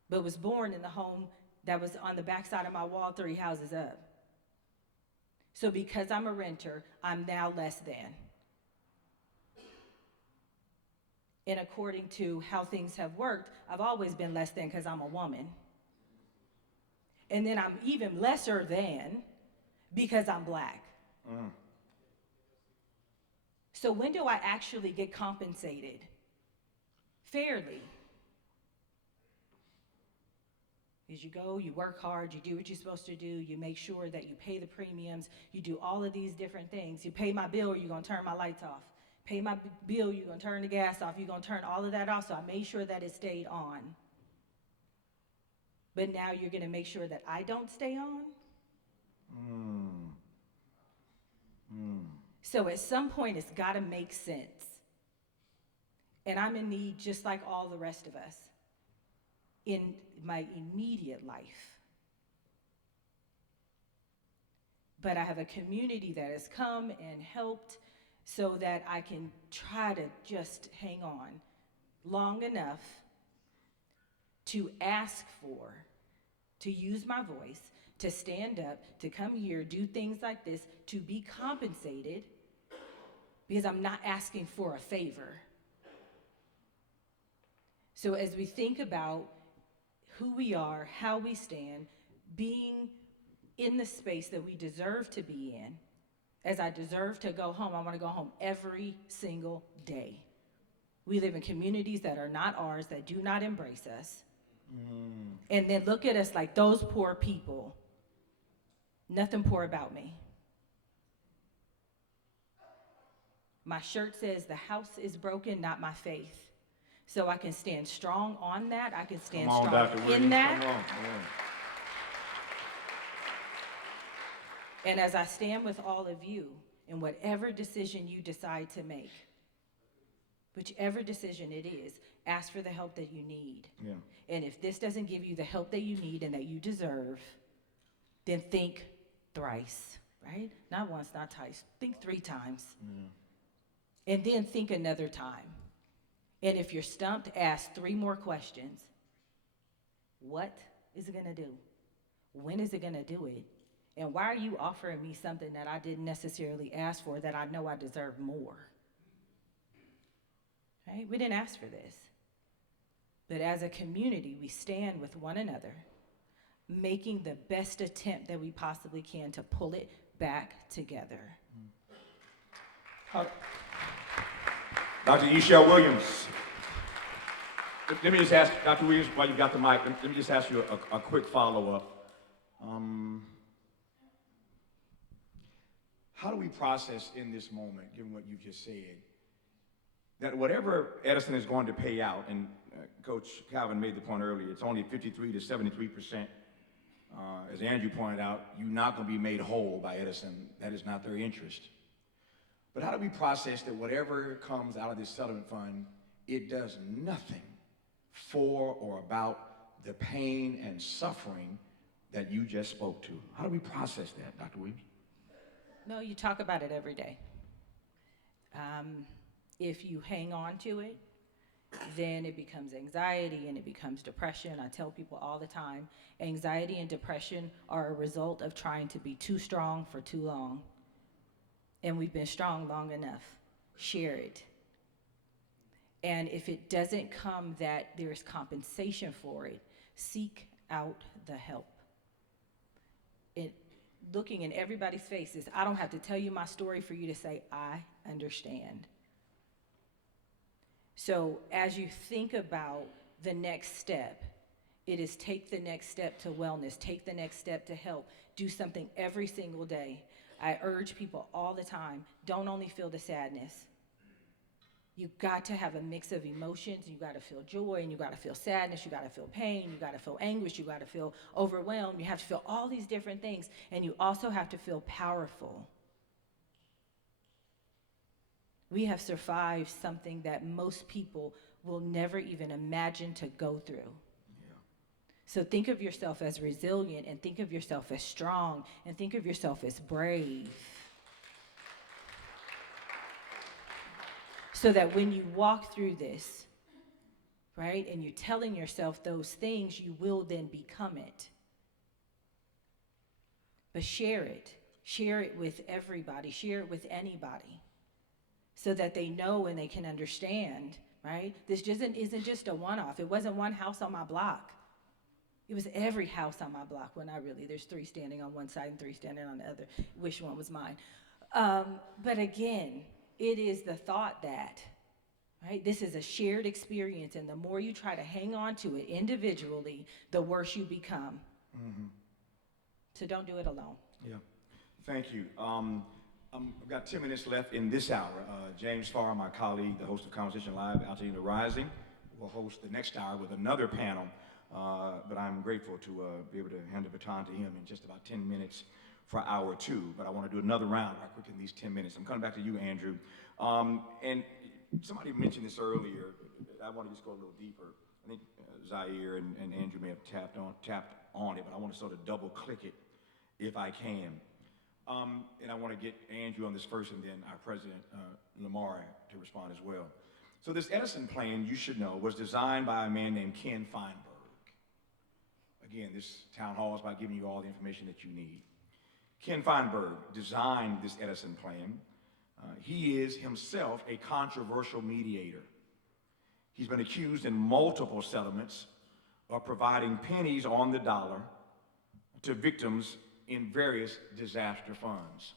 but was born in the home that was on the backside of my wall 3 houses up. So because I'm a renter, I'm now less than. And according to how things have worked, I've always been less than because I'm a woman. And then I'm even lesser than because I'm black. So when do I actually get compensated fairly? Is you go, you work hard, you do what you're supposed to do, you make sure that you pay the premiums, you do all of these different things. You pay my bill, or you're gonna turn my lights off. Pay my bill, you're gonna turn the gas off, you're gonna turn all of that off, so I made sure that it stayed on. But now you're gonna make sure that I don't stay on? So at some point, it's gotta make sense. And I'm in need, just like all the rest of us, in my immediate life. But I have a community that has come and helped so that I can try to just hang on long enough to ask for, to use my voice, to stand up, to come here, do things like this, to be compensated, because I'm not asking for a favor. So as we think about who we are, how we stand, being in the space that we deserve to be in, as I deserve to go home, I want to go home every single day. We live in communities that are not ours, that do not embrace us. And then look at us like those poor people. Nothing poor about me. My shirt says the house is broken, not my faith. So I can stand strong on that. I can stand strong in that. Come on. And as I stand with all of you in whatever decision you decide to make, whichever decision it is, ask for the help that you need. Yeah. And if this doesn't give you the help that you need and that you deserve, then think thrice, right? Not once, not twice. Think 3 times. And then think another time. And if you're stumped, ask 3 more questions. What is it gonna do? When is it gonna do it? And why are you offering me something that I didn't necessarily ask for, that I know I deserve more? Right? We didn't ask for this. But as a community, we stand with one another, making the best attempt that we possibly can to pull it back together. Dr. Echelle Williams. Let me just ask, Dr. Williams, while you got the mic, let me just ask you a quick follow-up. How do we process in this moment, given what you just said, that whatever Edison is going to pay out, and Coach Calvin made the point earlier, it's only 53 to 73%. As Andrew pointed out, you're not going to be made whole by Edison. That is not their interest. But how do we process that whatever comes out of this settlement fund, it does nothing for or about the pain and suffering that you just spoke to? How do we process that, Dr. Williams? No, you talk about it every day. If you hang on to it, then it becomes anxiety and it becomes depression. I tell people all the time, anxiety and depression are a result of trying to be too strong for too long. And we've been strong long enough. Share it. And if it doesn't come that there's compensation for it, seek out the help. Looking in everybody's faces, I don't have to tell you my story for you to say, I understand. So as you think about the next step, it is take the next step to wellness, take the next step to help, do something every single day. I urge people all the time, don't only feel the sadness. You've got to have a mix of emotions. You got to feel joy, and you got to feel sadness. You got to feel pain. You got to feel anguish. You got to feel overwhelmed. You have to feel all these different things, and you also have to feel powerful. We have survived something that most people will never even imagine to go through. Yeah. So think of yourself as resilient, and think of yourself as strong, and think of yourself as brave. So that when you walk through this, right, and you're telling yourself those things, you will then become it. But share it. Share it with everybody, share it with anybody, so that they know and they can understand, right? This isn't just a one-off. It wasn't one house on my block. It was every house on my block. Well, not really. There's 3 standing on one side and 3 standing on the other. Wish one was mine. But again, it is the thought that, right, this is a shared experience, and the more you try to hang on to it individually, the worse you become. Mm-hmm. So don't do it alone. Yeah, thank you. I've got 10 minutes left in this hour. James Farr, my colleague, the host of Conversation Live, Altadena Rising, will host the next hour with another panel. But I'm grateful to be able to hand the baton to him in just about 10 minutes for hour 2. But I want to do another round right quick in these 10 minutes. I'm coming back to you, Andrew. And somebody mentioned this earlier. I want to just go a little deeper. I think Zaire and Andrew may have tapped on it, but I want to sort of double click it if I can. And I want to get Andrew on this first, and then our president, Lamar, to respond as well. So this Edison plan, you should know, was designed by a man named Ken Feinberg. Again, this town hall is about giving you all the information that you need. Ken Feinberg designed this Edison plan. He is himself a controversial mediator. He's been accused in multiple settlements of providing pennies on the dollar to victims in various disaster funds.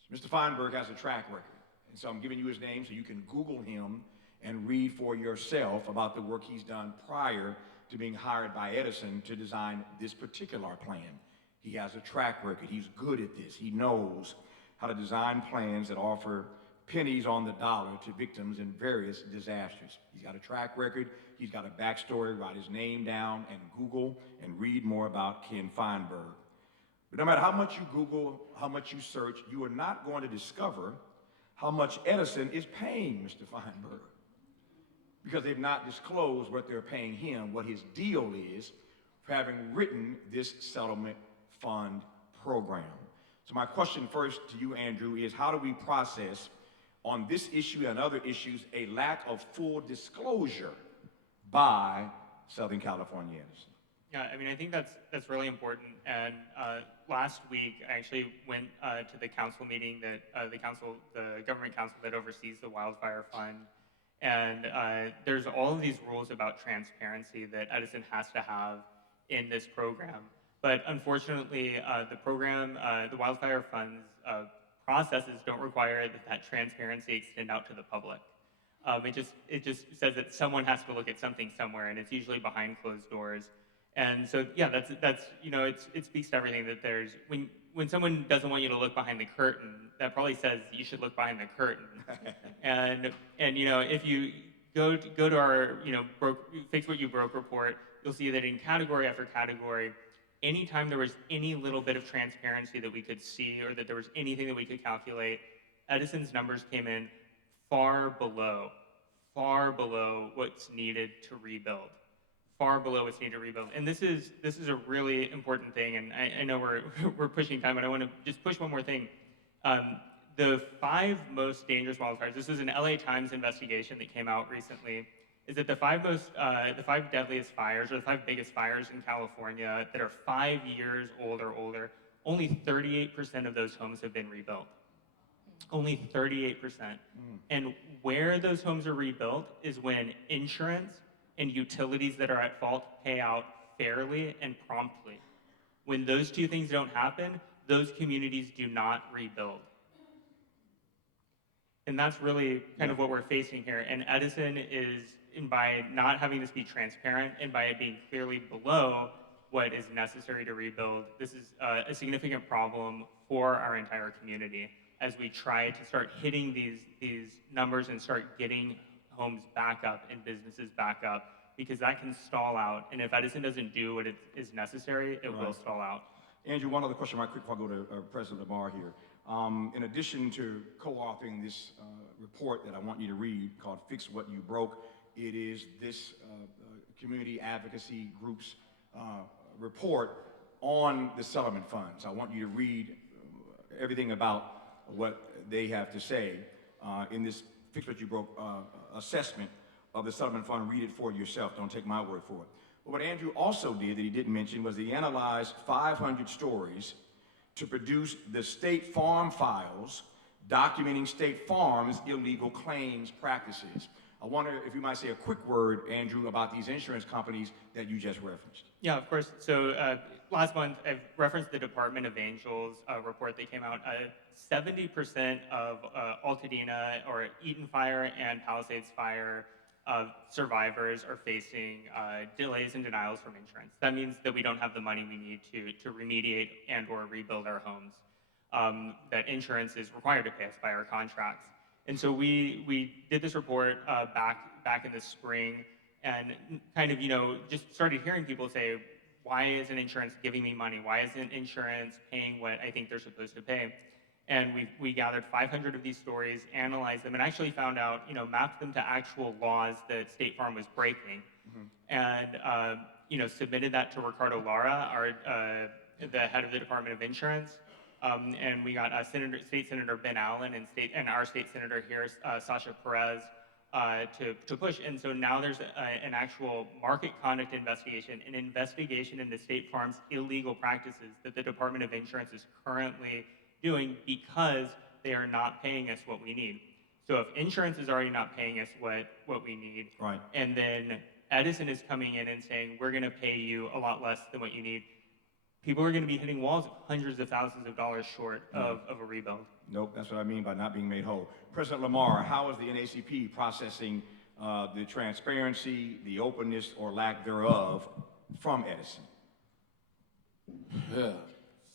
So Mr. Feinberg has a track record, and so I'm giving you his name so you can Google him and read for yourself about the work he's done prior to being hired by Edison to design this particular plan. He has a track record. He's good at this. He knows how to design plans that offer pennies on the dollar to victims in various disasters. He's got a track record. He's got a backstory. Write his name down and Google and read more about Ken Feinberg. But no matter how much you Google, how much you search, you are not going to discover how much Edison is paying Mr. Feinberg, because they've not disclosed what they're paying him, what his deal is for having written this settlement fund program. So my question first to you, Andrew, is how do we process on this issue and other issues a lack of full disclosure by Southern California Edison? Yeah, I mean, I think that's really important. And last week, I actually went to the council meeting that the government council that oversees the Wildfire Fund. And there's all of these rules about transparency that Edison has to have in this program. But unfortunately, the program, the Wildfire Fund's processes don't require that transparency extend out to the public. It just says that someone has to look at something somewhere, and it's usually behind closed doors. And so, yeah, that's you know, it speaks to everything that there's when someone doesn't want you to look behind the curtain, that probably says you should look behind the curtain. and you know, if you go to our Fix What You Broke report, you'll see that in category after category, anytime there was any little bit of transparency that we could see or that there was anything that we could calculate, Edison's numbers came in far below what's needed to rebuild. Far below what's needed to rebuild. And this is a really important thing, and I know we're pushing time, but I want to just push one more thing. The 5 most dangerous wildfires, this is an LA Times investigation that came out recently, is that the 5 deadliest fires, or the 5 biggest fires in California that are 5 years old or older, only 38% of those homes have been rebuilt. Only 38%. And where those homes are rebuilt is when insurance and utilities that are at fault pay out fairly and promptly. When those 2 things don't happen, those communities do not rebuild. And that's really kind of what we're facing here. And Edison is, and by not having this be transparent and by it being clearly below what is necessary to rebuild, this is a significant problem for our entire community as we try to start hitting these numbers and start getting homes back up and businesses back up, because that can stall out. And if Edison doesn't do what is necessary, it will stall out. Andrew, one other question right quick before I go to President Lamar here. In addition to co-authoring this report that I want you to read called Fix What You Broke, it is this community advocacy group's report on the settlement funds. I want you to read everything about what they have to say in this Fix What You Broke assessment of the settlement fund. Read it for yourself. Don't take my word for it. But what Andrew also did that he didn't mention was he analyzed 500 stories to produce the State Farm files documenting State Farm's illegal claims practices. I wonder if you might say a quick word, Andrew, about these insurance companies that you just referenced. Yeah, of course. So last month, I referenced the Department of Angels report that came out. 70% of Altadena or Eaton Fire and Palisades Fire survivors are facing delays and denials from insurance. That means that we don't have the money we need to remediate and or rebuild our homes that insurance is required to pay us by our contracts. And so we did this report back in the spring and kind of, just started hearing people say, why isn't insurance giving me money? Why isn't insurance paying what I think they're supposed to pay? And we gathered 500 of these stories, analyzed them, and actually found out, mapped them to actual laws that State Farm was breaking, and submitted that to Ricardo Lara, the head of the Department of Insurance, and we got State Senator Ben Allen and our state senator here, Sasha Perez, to push. And so now there's an actual market conduct investigation, an investigation into State Farm's illegal practices that the Department of Insurance is currently doing because they are not paying us what we need. So if insurance is already not paying us what we need, right, and then Edison is coming in and saying, we're gonna pay you a lot less than what you need, people are gonna be hitting walls hundreds of thousands of dollars short of a rebuild. Nope, that's what I mean by not being made whole. President Lamar, how is the NAACP processing the transparency, the openness, or lack thereof from Edison? Yeah.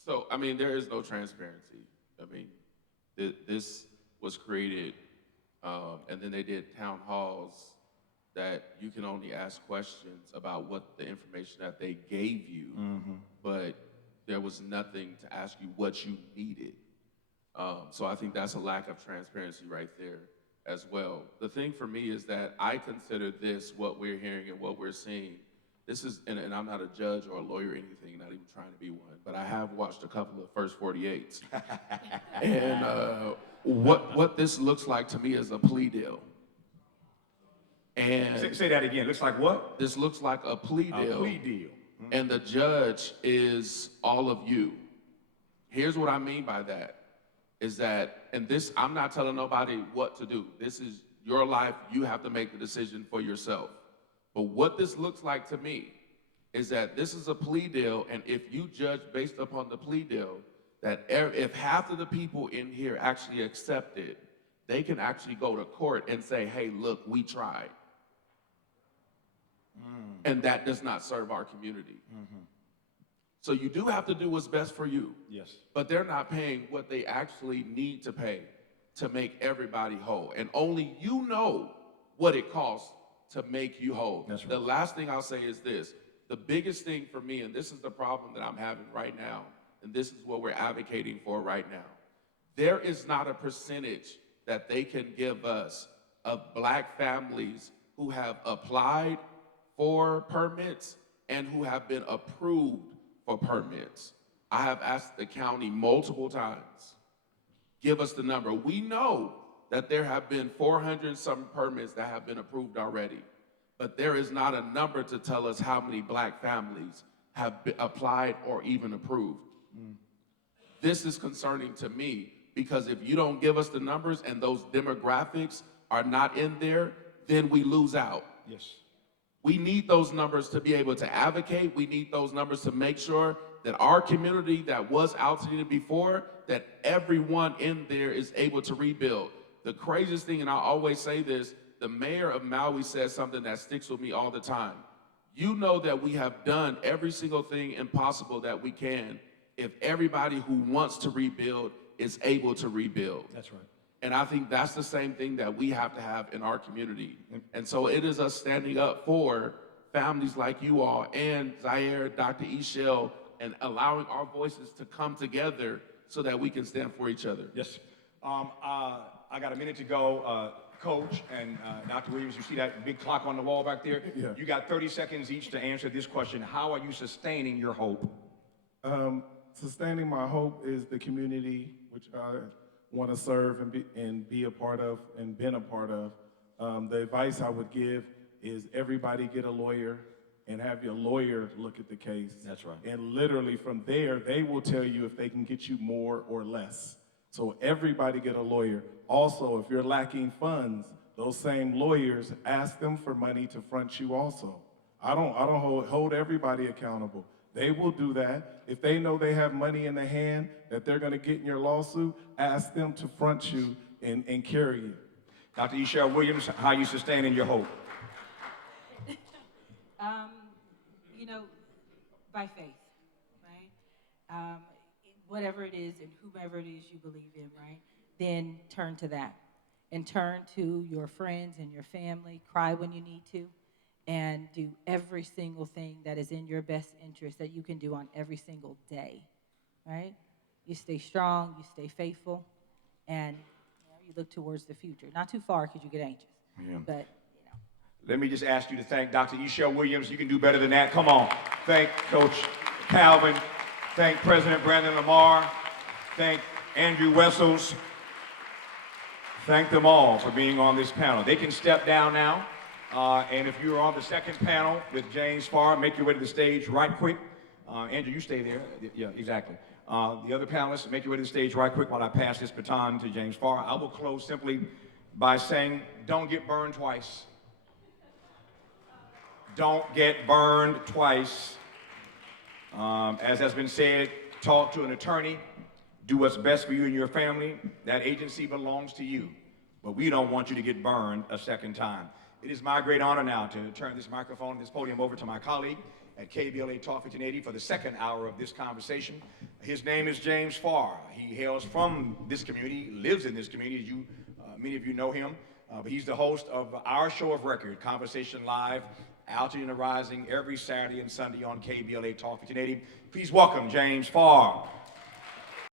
So, I mean, there is no transparency. I mean, this was created, and then they did town halls that you can only ask questions about what the information that they gave you, but there was nothing to ask you what you needed. So I think that's a lack of transparency right there as well. The thing for me is that I consider this, what we're hearing and what we're seeing, this is, and I'm not a judge or a lawyer or anything, not even trying to be one, but I have watched a couple of First 48s. And what this looks like to me is a plea deal. And say that again. Looks like what? This looks like a plea deal. A plea deal. And the judge is all of you. Here's what I mean by that, is that, and this, I'm not telling nobody what to do. This is your life. You have to make the decision for yourself. But what this looks like to me is that this is a plea deal, and if you judge based upon the plea deal, that if half of the people in here actually accept it, they can actually go to court and say, hey, look, we tried. And that does not serve our community. So you do have to do what's best for you. Yes. But they're not paying what they actually need to pay to make everybody whole. And only you know what it costs to make you whole. That's right. The last thing I'll say is this. The biggest thing for me, and this is the problem that I'm having right now, and this is what we're advocating for right now, there is not a percentage that they can give us of Black families who have applied for permits and who have been approved for permits. I have asked the county multiple times, give us the number. We know that there have been 400 some permits that have been approved already, but there is not a number to tell us how many Black families have been applied or even approved. This is concerning to me because if you don't give us the numbers and those demographics are not in there, then we lose out. Yes. We need those numbers to be able to advocate. We need those numbers to make sure that our community that was Altadena before, that everyone in there is able to rebuild. The craziest thing, and I always say this, the mayor of Maui says something that sticks with me all the time. You know that we have done every single thing impossible that we can if everybody who wants to rebuild is able to rebuild. That's right. And I think that's the same thing that we have to have in our community. And so it is us standing up for families like you all and Zaire, Dr. Echelle, and allowing our voices to come together so that we can stand for each other. Yes. I got a minute to go. Coach and Dr. Williams, you see that big clock on the wall back there? Yeah. You got 30 seconds each to answer this question. How are you sustaining your hope? Sustaining my hope is the community, which I want to serve and be a part of and been a part of. The advice I would give is everybody get a lawyer and have your lawyer look at the case. That's right. And literally from there, they will tell you if they can get you more or less. So everybody get a lawyer. Also, if you're lacking funds, those same lawyers, ask them for money to front you also. I don't hold everybody accountable. They will do that. If they know they have money in the hand that they're gonna get in your lawsuit, ask them to front you and carry you. Dr. Echelle Williams, how are you sustaining your hope? You know, by faith, right? Whatever it is and whomever it is you believe in, right? Then turn to that. And turn to your friends and your family. Cry when you need to. And do every single thing that is in your best interest that you can do on every single day, right? You stay strong, you stay faithful, and you look towards the future. Not too far because you get anxious, but Let me just ask you to thank Dr. Echelle Williams. You can do better than that. Come on. Thank Coach Calvin. Thank President Brandon Lamar. Thank Andrew Wessels. Thank them all for being on this panel. They can step down now. And if you're on the second panel with James Farr, make your way to the stage right quick. Andrew, you stay there. Yeah, exactly. The other panelists, make your way to the stage right quick while I pass this baton to James Farr. I will close simply by saying, don't get burned twice. Don't get burned twice. As has been said, talk to an attorney. Do what's best for you and your family. That agency belongs to you. But we don't want you to get burned a second time. It is my great honor now to turn this microphone and this podium over to my colleague at KBLA Talk 1580 for the second hour of this conversation. His name is James Farr. He hails from this community, lives in this community, as you, many of you know him. But he's the host of our show of record, Conversation Live, Altadena Rising, every Saturday and Sunday on KBLA Talk 1580. Please welcome James Farr.